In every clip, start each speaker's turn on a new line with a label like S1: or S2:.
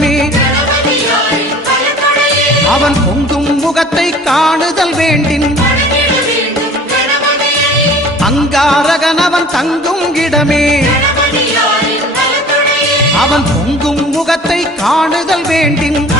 S1: தங்கும் அவன் பொங்கும் முகத்தை காணுதல் வேண்டின். அங்காரகன் அவன் தங்கும் இடமே. அவன் பொங்கும் முகத்தை காணுதல் வேண்டின்.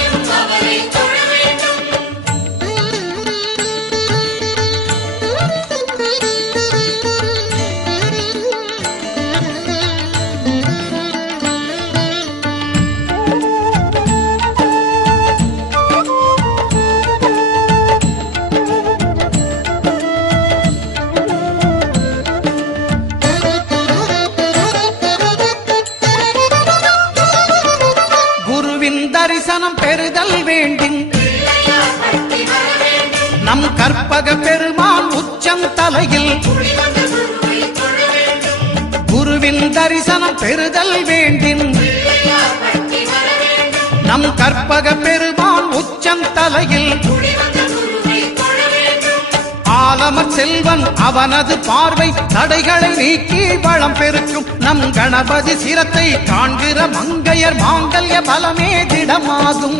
S1: கற்பக பெருமான் உச்சம் தலையில் குருவின் தரிசனம் பெறுதல் வேண்டின் நம் கற்பக பெருமான் உச்சம் தலையில் ஆலமர் செல்வன் அவனது பார்வை தடைகளை நீக்கி வளம் பெருக்கும். நம் கணபதி சிரத்தை காண்கிற மங்கையர் மாங்கல்ய பலமே திடமாகும்.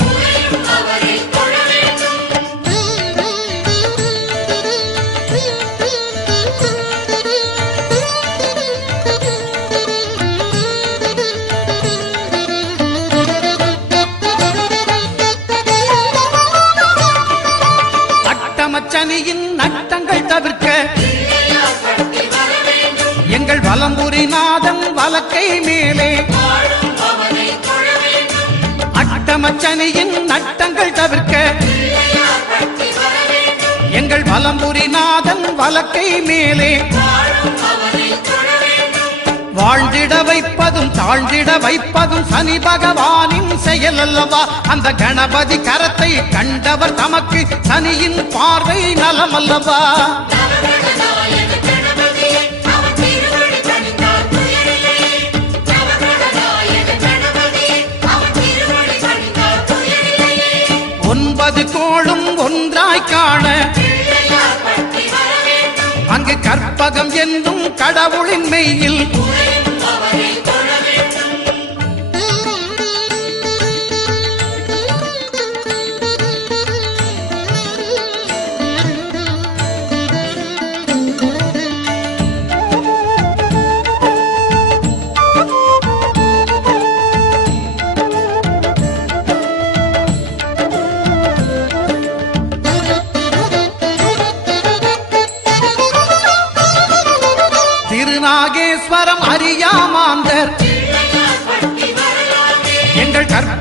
S1: எங்கள் நாதன் வலக்கை மேலே. வாழ்ந்திட வைப்பதும் தாழ்ந்திட வைப்பதும் சனி பகவானின் செயல் அல்லவா அந்த கணபதி கரத்தை கண்டவர் தமக்கு சனியின் பார்வை நலம் அல்லவா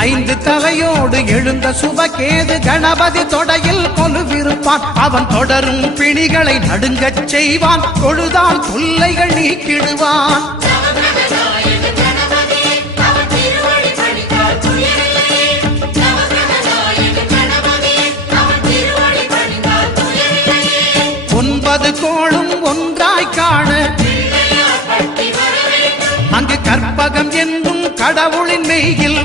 S1: ஐந்து தலையோடு எழுந்த சுபகேது கணபதி தொடையில் கொலுவிருப்பான். அவன் தொடரும் பிணிகளை நடுங்கச் செய்வான். தொழுதால் தொல்லைகள் நீக்கிடுவான். ஒன்பது கோளும் ஒன்றாய் காண அங்கு கற்பகம் என்னும் கடவுளின் மெய்யில்